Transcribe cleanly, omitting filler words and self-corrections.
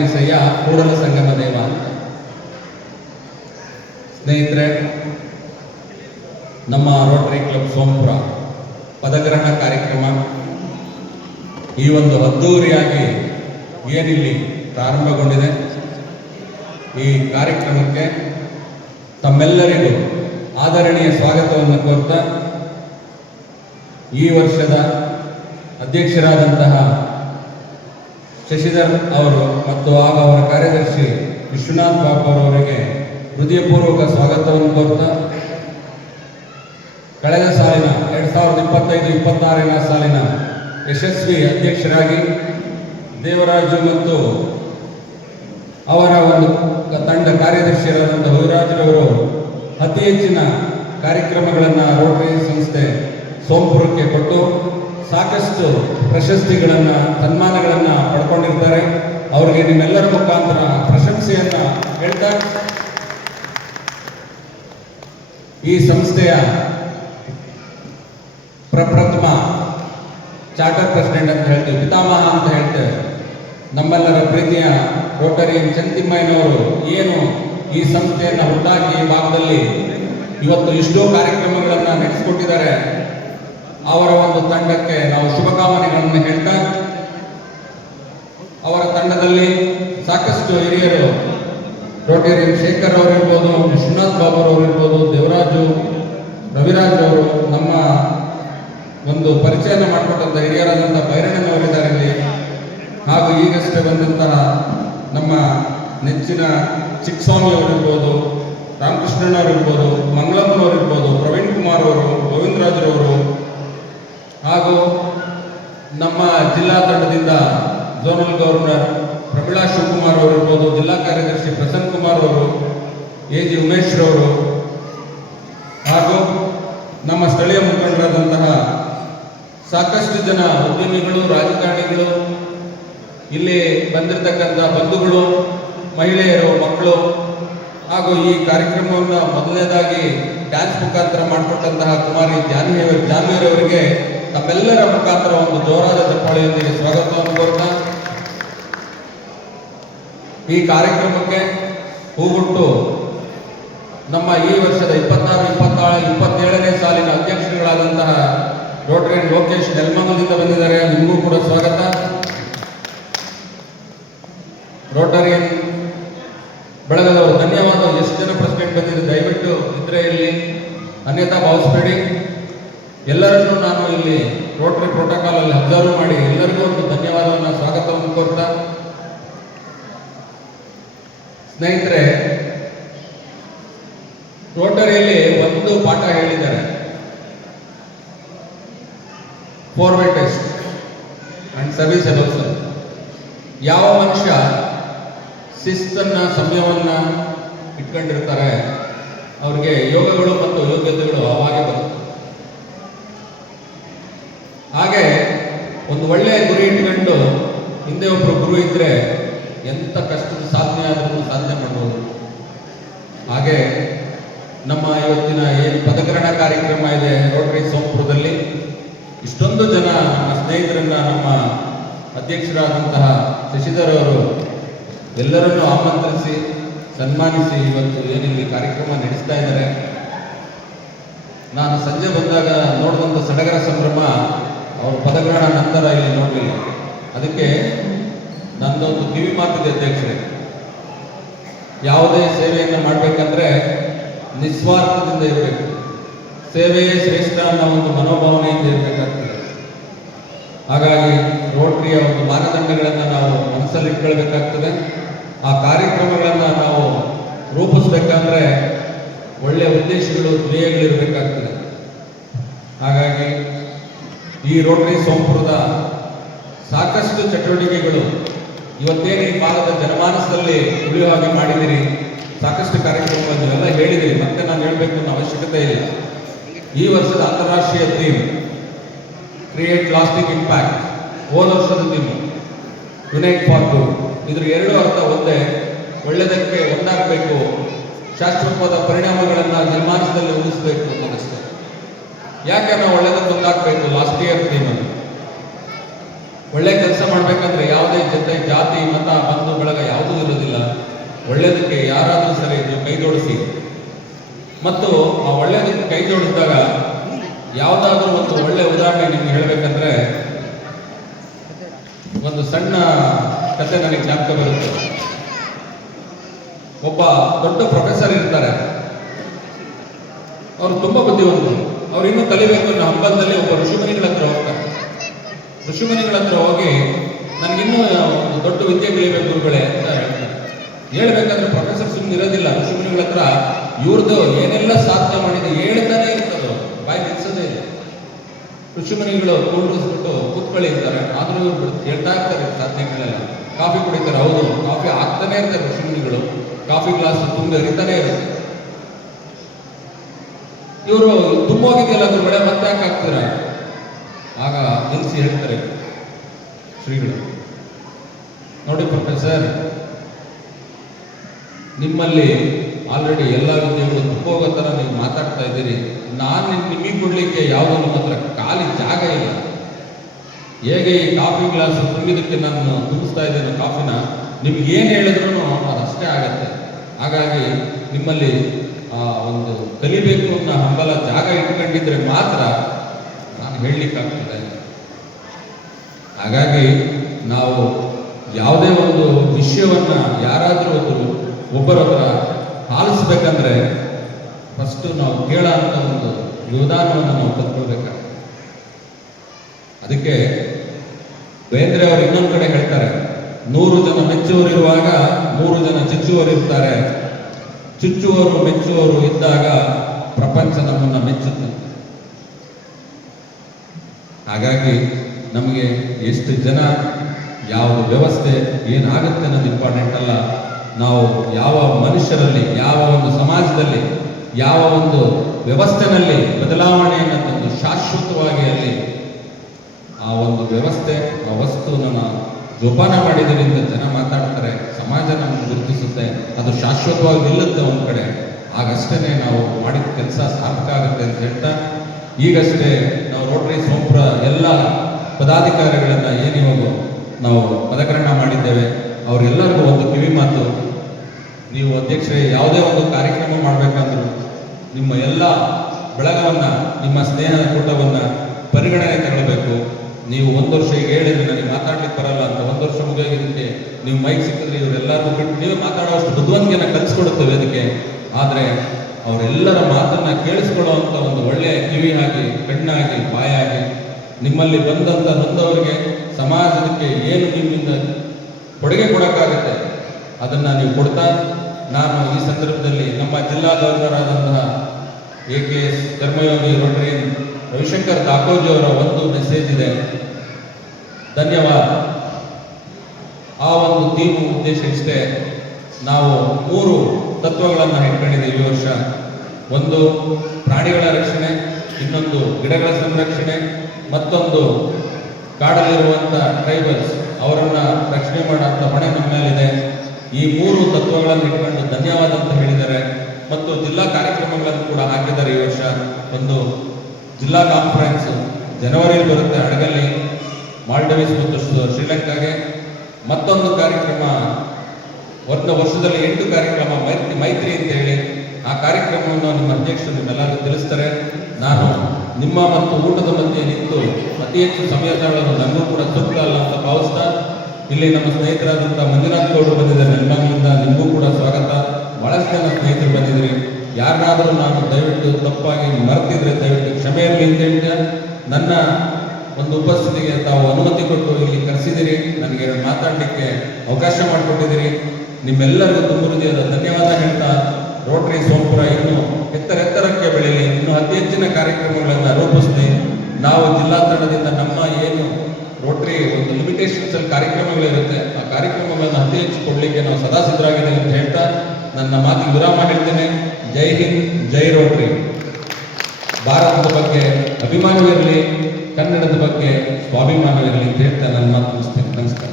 ಮನಿಸಯ್ಯ ಕೂಡಲ ಸಂಗಮ ದೇವ ಅಂತ. ಸ್ನೇಹಿತರೆ, ನಮ್ಮ ರೋಟರಿ ಕ್ಲಬ್ ಸೋಂಪುರ ಪದಗ್ರಹಣ ಕಾರ್ಯಕ್ರಮ ಈ ಒಂದು ಅದ್ದೂರಿಯಾಗಿ ಏನಿಲ್ಲಿ ಪ್ರಾರಂಭಗೊಂಡಿದೆ. ಈ ಕಾರ್ಯಕ್ರಮಕ್ಕೆ ತಮ್ಮೆಲ್ಲರಿಗೂ ಆದರಣೀಯ ಸ್ವಾಗತವನ್ನು ಕೋರ್ತಾ ಈ ವರ್ಷದ ಅಧ್ಯಕ್ಷರಾದಂತಹ ಶಶಿಧರ್ ಅವರು ಮತ್ತು ಆಗ ಅವರ ಕಾರ್ಯದರ್ಶಿ ವಿಶ್ವನಾಥ್ ಬಾಬು ಅವರಿಗೆ ಹೃದಯಪೂರ್ವಕ ಸ್ವಾಗತವನ್ನು ಕೋರ್ತಾ ಕಳೆದ ಸಾಲಿನ 2025-26ನೇ ಸಾಲಿನ ಯಶಸ್ವಿ ಅಧ್ಯಕ್ಷರಾಗಿ ದೇವರಾಜು ಮತ್ತು ಅವರ ಒಂದು ತಂಡ ಕಾರ್ಯದರ್ಶಿಯಾದಂಥ ಹುಯಿರಾಜರವರು ಅತಿ ಹೆಚ್ಚಿನ ಕಾರ್ಯಕ್ರಮಗಳನ್ನು ರೋಟರಿ ಸಂಸ್ಥೆ ಸೋಂಪುರಕ್ಕೆ ಕೊಟ್ಟು ಸಾಕಷ್ಟು ಪ್ರಶಸ್ತಿಗಳನ್ನು ಸನ್ಮಾನಗಳನ್ನು ಪಡ್ಕೊಂಡಿರ್ತಾರೆ. ಅವರಿಗೆ ನಿಮ್ಮೆಲ್ಲರ ಮುಖಾಂತರ ಪ್ರಶಂಸೆಯನ್ನು ಹೇಳ್ತಾ ಈ ಸಂಸ್ಥೆಯ ಪ್ರಪ್ರಥಮ ಚಾರ್ಟರ್ ಪ್ರೆಸಿಡೆಂಟ್ ಅಂತ ಹೇಳ್ತೀವಿ, ಪಿತಾಮಹ ಅಂತ ಹೇಳ್ತೇವೆ, ನಮ್ಮೆಲ್ಲರ ಪ್ರೀತಿಯ ರೋಟರಿಯನ್ ಚಂತಿಮ್ಮಯ್ಯನವರು ಏನು ಈ ಸಂಸ್ಥೆಯನ್ನು ಹುಟ್ಟಾಕಿ ಈ ಭಾಗದಲ್ಲಿ ಇವತ್ತು ಇಷ್ಟೋ ಕಾರ್ಯಕ್ರಮಗಳನ್ನು ನಡೆಸಿಕೊಟ್ಟಿದ್ದಾರೆ. ಅವರ ಒಂದು ತಂಡಕ್ಕೆ ನಾವು ಶುಭಕಾಮನೆಗಳನ್ನು ಹೇಳ್ತಾ, ಅವರ ತಂಡದಲ್ಲಿ ಸಾಕಷ್ಟು ಹಿರಿಯರು ರೋಟರಿಯನ್ ಶೇಖರ್ ಅವರಿರ್ಬೋದು, ವಿಶ್ವನಾಥ್ ಬಾಬು ಅವರಿರ್ಬೋದು, ದೇವರಾಜು, ರವಿರಾಜ್ ಅವರು, ನಮ್ಮ ಒಂದು ಪರಿಚಯನ ಮಾಡಿಕೊಟ್ಟಂಥ ಹಿರಿಯರಾದಂಥ ಭೈರಣ್ಣನವರಿದ್ದಾರೆ ಇಲ್ಲಿ, ಹಾಗೂ ಈಗಷ್ಟೇ ಬಂದಂತಹ ನಮ್ಮ ನೆಚ್ಚಿನ ಚಿಕ್ಕಸ್ವಾಮಿ ಅವರಿರ್ಬೋದು, ರಾಮಕೃಷ್ಣಣ್ಣವರಿರ್ಬೋದು, ಮಂಗಳಮ್ಮನವರಿರ್ಬೋದು, ಪ್ರವೀಣ್ ಕುಮಾರ್ ಅವರು, ಗೋವಿಂದರಾಜರವರು, ಹಾಗೂ ನಮ್ಮ ಜಿಲ್ಲಾ ತಂಡದಿಂದ ಝೋನಲ್ ಗವರ್ನರ್ ಪ್ರಮೀಳಾ ಶಿವಕುಮಾರ್ ಅವರಿರ್ಬೋದು, ಜಿಲ್ಲಾ ಕಾರ್ಯದರ್ಶಿ ಪ್ರಸನ್ನ ಕುಮಾರ್ ಅವರು, ಎ.ಜಿ. ಉಮೇಶ್ ಅವರು, ಹಾಗೂ ನಮ್ಮ ಸ್ಥಳೀಯ ಮುಖಂಡರಾದಂತಹ ಸಾಕಷ್ಟು ಜನ ಉದ್ಯಮಿಗಳು, ರಾಜಕಾರಣಿಗಳು, ಇಲ್ಲಿ ಬಂದಿರತಕ್ಕಂಥ ಬಂಧುಗಳು, ಮಹಿಳೆಯರು, ಮಕ್ಕಳು, ಹಾಗೂ ಈ ಕಾರ್ಯಕ್ರಮವನ್ನು ಮೊದಲನೇದಾಗಿ ಡ್ಯಾನ್ಸ್ ಮುಖಾಂತರ ಮಾಡಿಕೊಟ್ಟಂತಹ ಕುಮಾರಿ ಜಾನ್ವಿಯವರಿಗೆ ತಮ್ಮೆಲ್ಲರ ಮುಖಾಂತರ ಒಂದು ಜೋರಾದ ಚಪ್ಪಾಳೆಯೊಂದಿಗೆ ಸ್ವಾಗತವನ್ನು ಕೋರ್ತಾ ಈ ಕಾರ್ಯಕ್ರಮಕ್ಕೆ ಹೂಗುಟ್ಟು ನಮ್ಮ ಈ ವರ್ಷದ 26-27ನೇ ಸಾಲಿನ ಅಧ್ಯಕ್ಷರುಗಳಾದಂತಹ ರೋಟರಿಯನ್ ಲೋಕೇಶ್ ನೆಲಮಂಗಲದಿಂದ ಬಂದಿದ್ದಾರೆ. ನಿಮಗೂ ಕೂಡ ಸ್ವಾಗತ. ರೋಟರಿಯನ್ ಬಳಗದವರು ಧನ್ಯವಾದ. ಎಷ್ಟು ಜನ ಪ್ರೆಸಿಡೆಂಟ್ ಬಂದಿದೆ ದಯವಿಟ್ಟು ಇದ್ರೆ ಇಲ್ಲಿ ಅನ್ಯತಾ ಭಾವಿಸಬೇಡಿ. ಎಲ್ಲರನ್ನೂ ನಾನು ಇಲ್ಲಿ ರೋಟರಿ ಪ್ರೋಟೋಕಾಲ್ ಅಲ್ಲಿ ಅಬ್ಸರ್ವ್ ಮಾಡಿ ಎಲ್ಲರಿಗೂ ಒಂದು ಧನ್ಯವಾದವನ್ನು ಸ್ವಾಗತವನ್ನು ಕೋರ್ತಾ, ಸ್ನೇಹಿತರೆ, ರೋಟರಿಯಲ್ಲಿ ಒಂದು ಪಾಠ ಹೇಳಿದ್ದಾರೆ, ಫಾರ್ವರ್ಡ್ ಟೆಸ್ಟ್ ಅಂಡ್ ಸರ್ವಿಸ್ ಎಡೋಸರ್. ಯಾವ ಮನುಷ್ಯ ಶಿಸ್ತನ್ನ, ಸಂಯಮವನ್ನ ಇಟ್ಕೊಂಡಿರ್ತಾರೆ ಅವ್ರಿಗೆ ಯೋಗಗಳು ಮತ್ತು ಯೋಗ್ಯತೆಗಳು ಅವಾಗೆ ಬರುತ್ತೆ. ಹಾಗೆ ಒಂದು ಒಳ್ಳೆಯ ಗುರಿ ಇಟ್ಕೊಂಡು ಹಿಂದೆ ಒಬ್ಬರು ಗುರು ಇದ್ರೆ ಎಂಥ ಕಷ್ಟದ ಸಾಧನೆ ಆದ್ರೂ ಸಾಧನೆ ಮಾಡ್ಬೋದು. ಹಾಗೆ ನಮ್ಮ ಇವತ್ತಿನ ಏನು ಪದಗ್ರಹಣ ಕಾರ್ಯಕ್ರಮ ಇದೆ ರೋಟರಿ ಸೋಂಪುರದಲ್ಲಿ, ಇಷ್ಟೊಂದು ಜನ ನಮ್ಮ ಸ್ನೇಹಿತರನ್ನ ನಮ್ಮ ಅಧ್ಯಕ್ಷರಾದಂತಹ ಶಶಿಧರ್ ಅವರು ಎಲ್ಲರನ್ನೂ ಆಮಂತ್ರಿಸಿ ಸನ್ಮಾನಿಸಿ ಇವತ್ತು ಏನಿಲ್ಲಿ ಕಾರ್ಯಕ್ರಮ ನಡೆಸ್ತಾ ಇದ್ದಾರೆ. ನಾನು ಸಂಜೆ ಬಂದಾಗ ನೋಡುವಂಥ ಸಡಗರ ಸಂಭ್ರಮ ಅವರು ಪದಗ್ರಹಣ ನಂತರ ಇಲ್ಲಿ ನೋಡಲಿಲ್ಲ. ಅದಕ್ಕೆ ನಂದೊಂದು ಕಿವಿ ಮಾತಿದೆ ಅಧ್ಯಕ್ಷರೇ, ಯಾವುದೇ ಸೇವೆಯನ್ನು ಮಾಡಬೇಕಂದ್ರೆ ನಿಸ್ವಾರ್ಥದಿಂದ ಇರಬೇಕು, ಸೇವೆಯೇ ಶ್ರೇಷ್ಠ ಅನ್ನೋ ಒಂದು ಮನೋಭಾವನೆಯಿಂದ ಇರಬೇಕಾಗ್ತದೆ. ಹಾಗಾಗಿ ರೋಟರಿಯ ಒಂದು ಮಾನದಂಡಗಳನ್ನು ನಾವು ಮನಸ್ಸಲ್ಲಿ ಇಟ್ಕೊಳ್ಬೇಕಾಗ್ತದೆ. ಆ ಕಾರ್ಯಕ್ರಮಗಳನ್ನು ನಾವು ರೂಪಿಸ್ಬೇಕಂದ್ರೆ ಒಳ್ಳೆಯ ಉದ್ದೇಶಗಳು, ಧ್ಯೇಯಗಳಿರಬೇಕಾಗ್ತದೆ. ಹಾಗಾಗಿ ಈ ರೋಟರಿ ಸೋಂಪುರದ ಸಾಕಷ್ಟು ಚಟುವಟಿಕೆಗಳು ಇವತ್ತೇನು ಈ ಭಾರತ ಜನಮಾನಸದಲ್ಲಿ ಉಳಿಯುವ ಹಾಗೆ ಮಾಡಿದಿರಿ. ಸಾಕಷ್ಟು ಕಾರ್ಯಕ್ರಮಗಳನ್ನು ಎಲ್ಲ ಹೇಳಿದಿರಿ, ಮತ್ತೆ ನಾನು ಹೇಳಬೇಕು ಅನ್ನೋ ಅವಶ್ಯಕತೆ ಇಲ್ಲ. ಈ ವರ್ಷದ ಅಂತಾರಾಷ್ಟ್ರೀಯ ಥೀಮ್ ಕ್ರಿಯೇಟ್ ಲಾಸ್ಟಿಂಗ್ ಇಂಪ್ಯಾಕ್ಟ್, ಹೋದ ವರ್ಷದ ಥೀಮ್ ಯುನೈಟ್ ಫಾರ್ ಗುಡ್. ಇದ್ರ ಎರಡು ಅರ್ಥ ಒಂದೇ, ಒಳ್ಳೆಯದಕ್ಕೆ ಒಂದಾಗಬೇಕು, ಶಾಶ್ವತವಾದ ಪರಿಣಾಮಗಳನ್ನು ಜನಮಾನಸದಲ್ಲಿ ಉಳಿಸಬೇಕು ಅನ್ನೋದಷ್ಟೇ. ಯಾಕೆ ನಾವು ಒಳ್ಳೆಯದಕ್ಕೆ ಒಂದಾಗಬೇಕು? ಲಾಸ್ಟ್ ಇಯರ್ ಥೀಮಲ್ಲಿ ಒಳ್ಳೆ ಕೆಲಸ ಮಾಡಬೇಕಂದ್ರೆ ಯಾವುದೇ ಜೊತೆ ಜಾತಿ, ಮತ, ಬಂಧು ಬಳಗ ಮತ್ತು ಆ ಒಳ್ಳೆಯದಕ್ಕೆ ಕೈ ಜೋಡಿಸಿದಾಗ ಯಾವುದಾದ್ರೂ ಒಂದು ಒಳ್ಳೆಯ ಉದಾಹರಣೆ ನಿಮ್ಗೆ ಹೇಳಬೇಕಂದ್ರೆ ಒಂದು ಸಣ್ಣ ಕಥೆ ನನಗೆ ಜ್ಞಾಪಕ ಬರುತ್ತೆ. ಒಬ್ಬ ದೊಡ್ಡ ಪ್ರೊಫೆಸರ್ ಇರ್ತಾರೆ, ಅವರು ತುಂಬಾ ಬುದ್ಧಿವಂತರು. ಅವ್ರು ಇನ್ನೂ ಕಲಿಬೇಕು ಅನ್ನೋ ಹಂಬಲದಲ್ಲಿ ಒಬ್ಬ ಋಷಿಮುನಿಗಳ ಹತ್ರ ಹೋಗ್ತಾರೆ. ಋಷಿಮುನಿಗಳ ಹತ್ರ ಹೋಗಿ ನನಗಿನ್ನೂ ಒಂದು ದೊಡ್ಡ ವಿದ್ಯೆ ಕಲಿಬೇಕು ಗುರುಗಳೇ ಅಂತ ಹೇಳ್ತಾರೆ. ಹೇಳ್ಬೇಕಂದ್ರೆ ಪ್ರೊಫೆಸರ್ ಸುಮ್ಮನೆ ಇರೋದಿಲ್ಲ. ಋಷಿಮುನಿಗಳ ಹತ್ರ ಇವ್ರದ್ದು ಏನೆಲ್ಲ ಸಾಧನೆ ಮಾಡಿದೆ ಹೇಳ್ತಾನೆ ಇರ್ತದೋ, ಬಾಯಿ ನಿಲ್ಸೋದೇ ಇಲ್ಲ. ಋಷಿಮುನಿಗಳು ಕೂಡಿಸ್ಬಿಟ್ಟು ಕೂತ್ಕೊಳ್ಳಿ ಇರ್ತಾರೆ, ಆದ್ರೂ ಇವ್ರು ಹೇಳ್ತಾ ಇರ್ತಾರೆ ಸಾಧನೆಗಳೆಲ್ಲ. ಕಾಫಿ ಕುಡಿತಾರೆ, ಹೌದು ಕಾಫಿ ಆಗ್ತಾನೆ ಇರ್ತಾರೆ ಋಷಿಮುನಿಗಳು, ಕಾಫಿ ಗ್ಲಾಸ್ ತುಂಬಿ ಹರಿತಾನೆ ಇರುತ್ತೆ. ಇವರು ತುಂಬೋಗಿದೆಯಲ್ಲ ಗುರುಗಳೇ ಮತ್ತೆ ಯಾಕೆ ಹಾಕ್ತೀರ? ಆಗ ನಿಲ್ಲಿಸಿ ಹೇಳ್ತಾರೆ ಶ್ರೀಗಳು, ನೋಡಿ ಪ್ರೊಫೆಸರ್, ನಿಮ್ಮಲ್ಲಿ ಆಲ್ರೆಡಿ ಎಲ್ಲ ವಿದ್ಯೆಗಳು ತುಂಬೋಗೋ ಥರ ನೀವು ಮಾತಾಡ್ತಾ ಇದ್ದೀರಿ. ನಾನು ನಿಮಗೆ ಕೊಡ್ಲಿಕ್ಕೆ ಯಾವುದೋ ನಿಮ್ಮ ಹತ್ರ ಖಾಲಿ ಜಾಗ ಇಲ್ಲ. ಹೇಗೆ ಈ ಕಾಫಿ ಗ್ಲಾಸ್ ತುಂಬಿದಕ್ಕೆ ನಾನು ತುಂಬಿಸ್ತಾ ಇದ್ದೇನೆ ಕಾಫಿನ, ನಿಮ್ಗೆ ಏನು ಹೇಳಿದ್ರು ಅದಷ್ಟೇ ಆಗತ್ತೆ. ಹಾಗಾಗಿ ನಿಮ್ಮಲ್ಲಿ ಒಂದು ಕಲಿಬೇಕು ಅನ್ನೋ ಹಂಬಲ ಜಾಗ ಇಟ್ಕೊಂಡಿದ್ರೆ ಮಾತ್ರ ನಾನು ಹೇಳಲಿಕ್ಕಾಗ್ತದೆ. ಹಾಗಾಗಿ ನಾವು ಯಾವುದೇ ಒಂದು ವಿಷಯವನ್ನ ಯಾರಾದರೂ ಒಬ್ಬರೊಬ್ಬರ ಆಲಿಸ್ಬೇಕಂದ್ರೆ ಫಸ್ಟ್ ನಾವು ಕೇಳೋ ಅಂತ ಒಂದು ವಿಧಾನವನ್ನು ನಾವು ಕಲ್ತ್ಕೊಳ್ಬೇಕಾಗ್ತದೆ. ಅದಕ್ಕೆ ಬೇಂದ್ರೆ ಅವರು ಇನ್ನೊಂದು ಕಡೆ ಹೇಳ್ತಾರೆ, 100 ಜನ ಮೆಚ್ಚುವರಿರುವಾಗ 100 ಜನ ಚುಚ್ಚುವರಿರ್ತಾರೆ, ಚುಚ್ಚುವರು ಮೆಚ್ಚುವರು ಇದ್ದಾಗ ಪ್ರಪಂಚ ನಮ್ಮನ್ನ ಮೆಚ್ಚುತ್ತೆ. ಹಾಗಾಗಿ ನಮಗೆ ಎಷ್ಟು ಜನ, ಯಾವುದು ವ್ಯವಸ್ಥೆ ಏನಾಗುತ್ತೆ ಅನ್ನೋದು ಇಂಪಾರ್ಟೆಂಟ್ ಅಲ್ಲ. ನಾವು ಯಾವ ಮನುಷ್ಯರಲ್ಲಿ, ಯಾವ ಒಂದು ಸಮಾಜದಲ್ಲಿ, ಯಾವ ಒಂದು ವ್ಯವಸ್ಥೆನಲ್ಲಿ ಬದಲಾವಣೆಯನ್ನು ತಂದು ಶಾಶ್ವತವಾಗಿ ಅಲ್ಲಿ ಆ ಒಂದು ವ್ಯವಸ್ಥೆ, ಆ ವಸ್ತುವನ್ನು ಜೋಪಾನ ಮಾಡಿದ್ರಿಂದ ಜನ ಮಾತಾಡ್ತಾರೆ, ಸಮಾಜ ನಮ್ಗೆ ಗುರುತಿಸುತ್ತೆ, ಅದು ಶಾಶ್ವತವಾಗಿ ನಿಲ್ಲುತ್ತೆ ಒಂದು ಕಡೆ. ಆಗಷ್ಟೇ ನಾವು ಮಾಡಿದ ಕೆಲಸ ಸಾರ್ಥಕ ಆಗುತ್ತೆ ಅಂತ ಹೇಳ್ತಾ, ಈಗಷ್ಟೇ ನಾವು ರೋಟರಿ ಸೋಂಪುರ ಎಲ್ಲ ಪದಾಧಿಕಾರಿಗಳನ್ನ ಏನಿವಾಗ ನಾವು ಪದಗ್ರಹಣ ಮಾಡಿದ್ದೇವೆ, ಅವರೆಲ್ಲರಿಗೂ ಒಂದು ಕಿವಿ ಮಾತು, ನೀವು ಅಧ್ಯಕ್ಷರೇ ಯಾವುದೇ ಒಂದು ಕಾರ್ಯಕ್ರಮ ಮಾಡಬೇಕಂದ್ರು ನಿಮ್ಮ ಎಲ್ಲ ಬಳಗವನ್ನ, ನಿಮ್ಮ ಸ್ನೇಹದ ಕೂಟವನ್ನ ಪರಿಗಣನೆ ತಗೊಳ್ಬೇಕು. ನೀವು 1 ವರ್ಷ ಈಗ ಹೇಳಿದ್ರೆ ನನಗೆ ಮಾತಾಡ್ಲಿಕ್ಕೆ ಬರಲ್ಲ ಅಂತ, 1 ವರ್ಷ ಮುಗಿಯೋದಕ್ಕೆ ನೀವು ಮೈಕ್ ಸಿಕ್ಕಿದ್ರೆ ಇವರೆಲ್ಲರೂ ಬಿಟ್ಟು ನೀವು ಮಾತಾಡೋಷ್ಟು ಬುದ್ಧಿವಂತಿಕೆಯನ್ನು ಕಲಿಸ್ಕೊಡುತ್ತೆ ವೇದಿಕೆ. ಆದರೆ ಅವರೆಲ್ಲರ ಮಾತನ್ನ ಕೇಳಿಸ್ಕೊಳ್ಳುವಂಥ ಒಂದು ಒಳ್ಳೆಯ ಕಿವಿ ಆಗಿ, ಕಣ್ಣಾಗಿ, ಬಾಯಾಗಿ, ನಿಮ್ಮಲ್ಲಿ ಬಂದಂಥ ನೊಂದವರಿಗೆ ಸಮಾಜಕ್ಕೆ ಏನು ನಿಮ್ಮಿಂದ ಕೊಡುಗೆ ಕೊಡೋಕ್ಕಾಗುತ್ತೆ ಅದನ್ನು ನೀವು ಕೊಡ್ತಾ, ನಾನು ಈ ಸಂದರ್ಭದಲ್ಲಿ ನಮ್ಮ ಜಿಲ್ಲಾ ಗವರ್ನರ್ AKS ಕರ್ಮಯೋಗಿ ರೋಟರಿ ರವಿಶಂಕರ್ ದಾಕೋಜಿ ಅವರ ಒಂದು ಮೆಸೇಜ್ ಇದೆ, ಧನ್ಯವಾದ. ಆ ಒಂದು ಥೀಮು ಉದ್ದೇಶ ಇಷ್ಟೇ. ನಾವು 3 ತತ್ವಗಳನ್ನು ಇಟ್ಕೊಂಡಿದ್ದೀವಿ ಈ ವರ್ಷ. ಒಂದು ಪ್ರಾಣಿಗಳ ರಕ್ಷಣೆ, ಇನ್ನೊಂದು ಗಿಡಗಳ ಸಂರಕ್ಷಣೆ, ಮತ್ತೊಂದು ಕಾಡಲ್ಲಿರುವಂಥ ಟ್ರೈಬಲ್ಸ್ ಅವರನ್ನ ರಕ್ಷಣೆ ಮಾಡುವಂಥ ಹೊಣೆ ನಮ್ಮ ಮೇಲಿದೆ. ಈ 3 ತತ್ವಗಳನ್ನು ಇಟ್ಕೊಂಡು ಧನ್ಯವಾದ ಅಂತ ಹೇಳಿದ್ದಾರೆ. ಮತ್ತು ಜಿಲ್ಲಾ ಕಾರ್ಯಕ್ರಮಗಳನ್ನು ಕೂಡ ಹಾಕಿದ್ದಾರೆ ಈ ವರ್ಷ. ಒಂದು ಜಿಲ್ಲಾ ಕಾನ್ಫರೆನ್ಸ್ ಜನವರಿಯಲ್ಲಿ ಬರುತ್ತೆ ಹಡಗಲ್ಲಿ, ಮಾಲ್ಡೀವ್ಸ್ ಮತ್ತು ಶ್ರೀಲಂಕಾಗೆ. ಮತ್ತೊಂದು ಕಾರ್ಯಕ್ರಮ, ಒಂದು ವರ್ಷದಲ್ಲಿ 8 ಕಾರ್ಯಕ್ರಮ ಮೈತ್ರಿ ಅಂತ ಹೇಳಿ, ಆ ಕಾರ್ಯಕ್ರಮವನ್ನು ನಿಮ್ಮ ಅಧ್ಯಕ್ಷರು ನಿಮ್ಮೆಲ್ಲರಿಗೂ ತಿಳಿಸ್ತಾರೆ. ನಾನು ನಿಮ್ಮ ಮತ್ತು ಊಟದ ಮಧ್ಯೆ ನಿಂತು ಅತಿ ಹೆಚ್ಚು ಸಮಯ ತಗೊಳ್ಳೋದು ನನಗೂ ಕೂಡ ಸೂಕ್ತ ಅಲ್ಲ ಅಂತ ಭಾವಿಸ್ತಾ, ಇಲ್ಲಿ ನಮ್ಮ ಸ್ನೇಹಿತರಾದಂಥ ಮಂಜುನಾಥ್ ಗೌಡರು ಬಂದಿದ್ದಾರೆ ನೆಲಮಂಗಲಿಂದ, ನಿಮಗೂ ಕೂಡ ಸ್ವಾಗತ. ಬಹಳಷ್ಟು ಜನ ಸ್ನೇಹಿತರು ಬಂದಿದ್ರಿ. ಯಾರನ್ನಾದರೂ ನಾನು ದಯವಿಟ್ಟು ತಪ್ಪಾಗಿ ಮರೆತಿದ್ರೆ ದಯವಿಟ್ಟು ಕ್ಷಮೆ ಇರಲಿ ಅಂತ ಹೇಳ್ತಾ, ನನ್ನ ಒಂದು ಉಪಸ್ಥಿತಿಗೆ ತಾವು ಅನುಮತಿ ಕೊಟ್ಟು ಇಲ್ಲಿ ಕರೆಸಿದಿರಿ, ನನಗೆ ಮಾತಾಡಲಿಕ್ಕೆ ಅವಕಾಶ ಮಾಡಿಕೊಟ್ಟಿದ್ದೀರಿ. ನಿಮ್ಮೆಲ್ಲರಿಗೂ ತುಂಬ ಹೃದಯದ ಧನ್ಯವಾದ ಹೇಳ್ತಾ, ರೋಟರಿ ಸೋಂಪುರ ಇನ್ನೂ ಎತ್ತರಕ್ಕೆ ಬೆಳೀಲಿ, ಇನ್ನೂ ಅತಿ ಹೆಚ್ಚಿನ ಕಾರ್ಯಕ್ರಮಗಳನ್ನು ರೂಪಿಸ್ಲಿ. ನಾವು ಜಿಲ್ಲಾ ತಂಡದಿಂದ ನಮ್ಮ ಏನು ರೋಟರಿ ಒಂದು ಲಿಮಿಟೇಷನ್ಸ್ ಅಲ್ಲಿ ಕಾರ್ಯಕ್ರಮಗಳಿರುತ್ತೆ, ಆ ಕಾರ್ಯಕ್ರಮಗಳನ್ನು ಅತಿ ಹೆಚ್ಚು ಕೊಡಲಿಕ್ಕೆ ನಾವು ಸದಾ ಸಿದ್ಧರಾಗಿದ್ದೇವೆ ಅಂತ ಹೇಳ್ತಾ ನನ್ನ ಮಾತಿಗೆ ವಿರಾಮ ಹೇಳ್ತೇನೆ. ಜೈ ಹಿಂದ್, ಜೈ ರೋಟರಿ. ಭಾರತದ ಬಗ್ಗೆ ಅಭಿಮಾನವಿರಲಿ, ಕನ್ನಡದ ಬಗ್ಗೆ ಸ್ವಾಭಿಮಾನವಿರಲಿ ಅಂತ ಹೇಳ್ತಾ ನನ್ನ ಮಾತು ಮುಗಿಸ್ತೇನೆ. ನಮಸ್ಕಾರ.